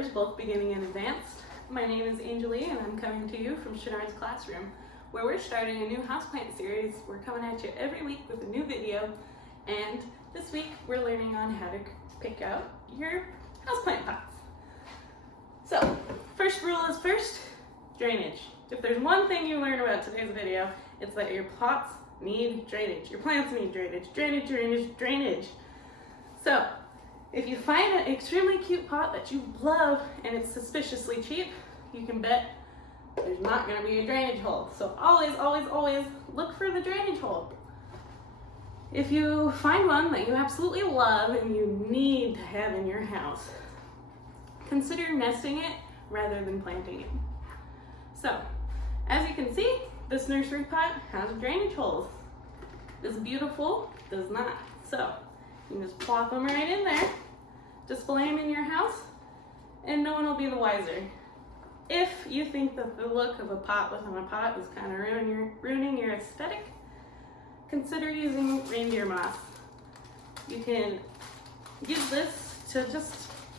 growers, both beginning and advanced. My name is Angelee and I'm coming to you from Chenard's classroom, where we're starting a new houseplant series. We're coming at you every week with a new video, and this week we're learning on how to pick out your houseplant pots. So, first rule is first, drainage. If there's one thing you learn about today's video, it's that your pots need drainage. Your plants need drainage. Drainage, drainage, drainage. So, if you find an extremely cute pot that you love and it's suspiciously cheap, you can bet there's not going to be a drainage hole. So always, always, always look for the drainage hole. If you find one that you absolutely love and you need to have in your house, consider nesting it rather than planting it. So, as you can see, this nursery pot has drainage holes. This beautiful does not. So, you can just plop them right in there, display them in your house, and no one will be the wiser. If you think that the look of a pot within a pot is kind of ruining your aesthetic, consider using reindeer moss. You can use this to just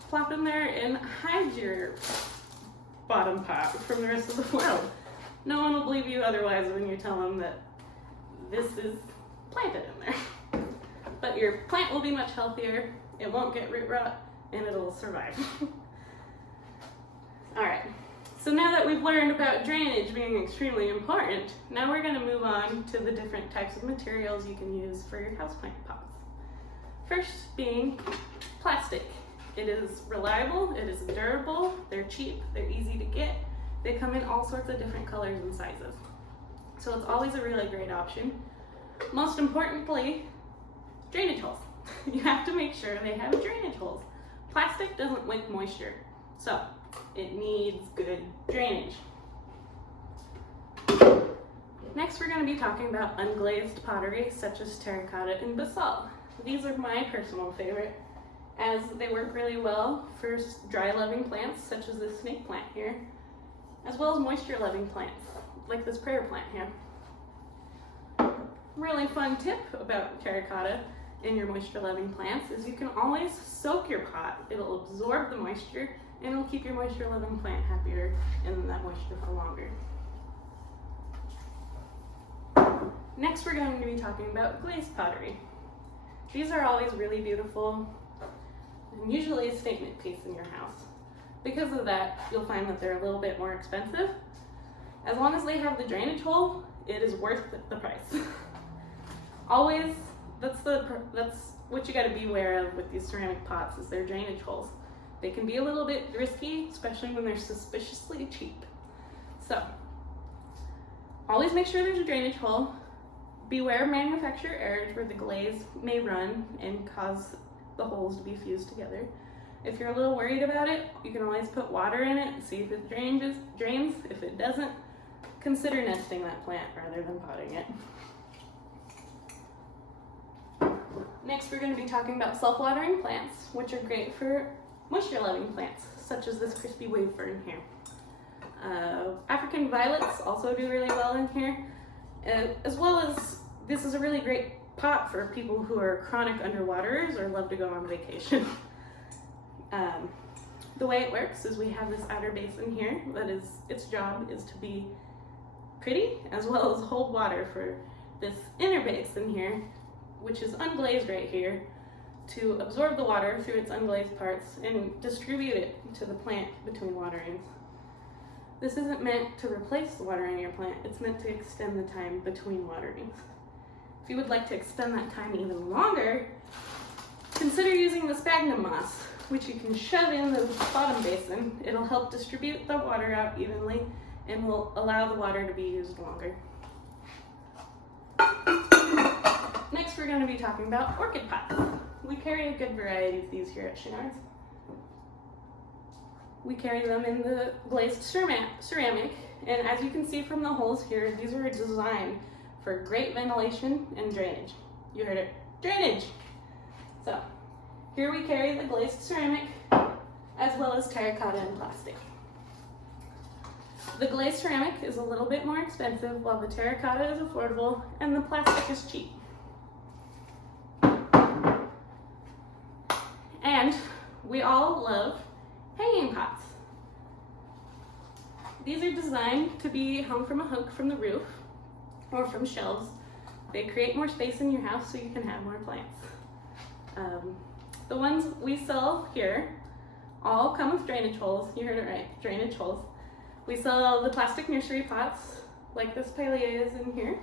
plop in there and hide your bottom pot from the rest of the world. No one will believe you otherwise when you tell them that this is planted in there. But your plant will be much healthier, it won't get root rot, and it'll survive. Alright, so now that we've learned about drainage being extremely important, now we're going to move on to the different types of materials you can use for your houseplant pots. First being plastic. It is reliable, it is durable, they're cheap, they're easy to get, they come in all sorts of different colors and sizes. So it's always a really great option. Most importantly, drainage holes. You have to make sure they have drainage holes. Plastic doesn't wick moisture, so it needs good drainage. Next, we're going to be talking about unglazed pottery such as terracotta and basalt. These are my personal favorite, as they work really well for dry-loving plants such as this snake plant here, as well as moisture-loving plants like this prayer plant here. Really fun tip about terracotta in your moisture-loving plants is you can always soak your pot. It'll absorb the moisture and it'll keep your moisture-loving plant happier in that moisture for longer. Next, we're going to be talking about glazed pottery. These are always really beautiful and usually a statement piece in your house. Because of that, you'll find that they're a little bit more expensive. As long as they have the drainage hole, it is worth the price. Always, that's what you got to beware of with these ceramic pots, is their drainage holes. They can be a little bit risky, especially when they're suspiciously cheap. So, always make sure there's a drainage hole. Beware manufacturer errors where the glaze may run and cause the holes to be fused together. If you're a little worried about it, you can always put water in it and see if it drains. If it doesn't, consider nesting that plant rather than potting it. Next, we're going to be talking about self-watering plants, which are great for moisture-loving plants, such as this crispy wave fern here. African violets also do really well in here, as well as this is a really great pot for people who are chronic underwaterers or love to go on vacation. The way it works is we have this outer basin here that is, its job is to be pretty as well as hold water for this inner basin here, which is unglazed right here, to absorb the water through its unglazed parts and distribute it to the plant between waterings. This isn't meant to replace the water in your plant, it's meant to extend the time between waterings. If you would like to extend that time even longer, consider using the sphagnum moss, which you can shove in the bottom basin. It'll help distribute the water out evenly and will allow the water to be used longer. Next, we're going to be talking about orchid pots. We carry a good variety of these here at Chenard's. We carry them in the glazed ceramic, and as you can see from the holes here, these are designed for great ventilation and drainage. You heard it, drainage! So, here we carry the glazed ceramic, as well as terracotta and plastic. The glazed ceramic is a little bit more expensive, while the terracotta is affordable, and the plastic is cheap. And we all love hanging pots. These are designed to be hung from a hook from the roof or from shelves. They create more space in your house so you can have more plants. The ones we sell here all come with drainage holes. You heard it right, drainage holes. We sell the plastic nursery pots, like this pilea is in here,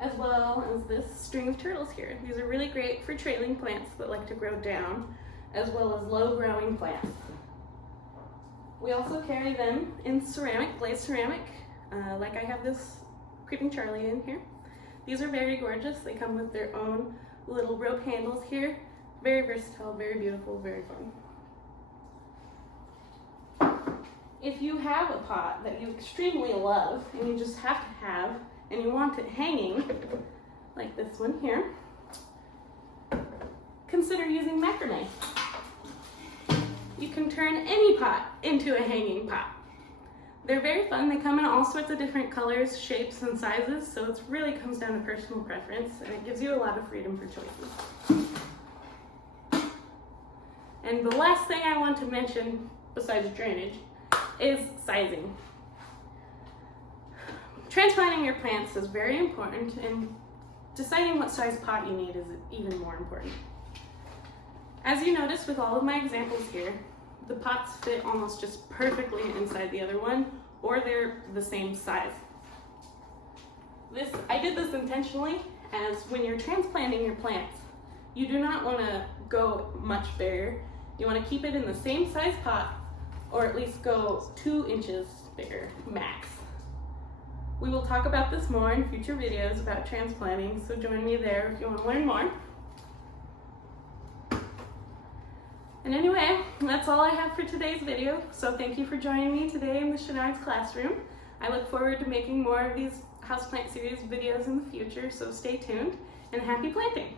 as well as this string of turtles here. These are really great for trailing plants that like to grow down, as well as low growing plants. We also carry them in ceramic, glazed ceramic, like I have this Creeping Charlie in here. These are very gorgeous. They come with their own little rope handles here. Very versatile, very beautiful, very fun. If you have a pot that you extremely love and you just have to have, and you want it hanging, like this one here, consider using macrame. You can turn any pot into a hanging pot. They're very fun. They come in all sorts of different colors, shapes, and sizes, so it really comes down to personal preference, and it gives you a lot of freedom for choices. And the last thing I want to mention, besides drainage, is sizing. Transplanting your plants is very important, and deciding what size pot you need is even more important. As you notice with all of my examples here, the pots fit almost just perfectly inside the other one, or they're the same size. I did this intentionally, as when you're transplanting your plants, you do not want to go much bigger. You want to keep it in the same size pot, or at least go 2 inches bigger, max. We will talk about this more in future videos about transplanting, so join me there if you want to learn more. And anyway, that's all I have for today's video, so thank you for joining me today in the Chenard's classroom. I look forward to making more of these houseplant series videos in the future, so stay tuned, and happy planting!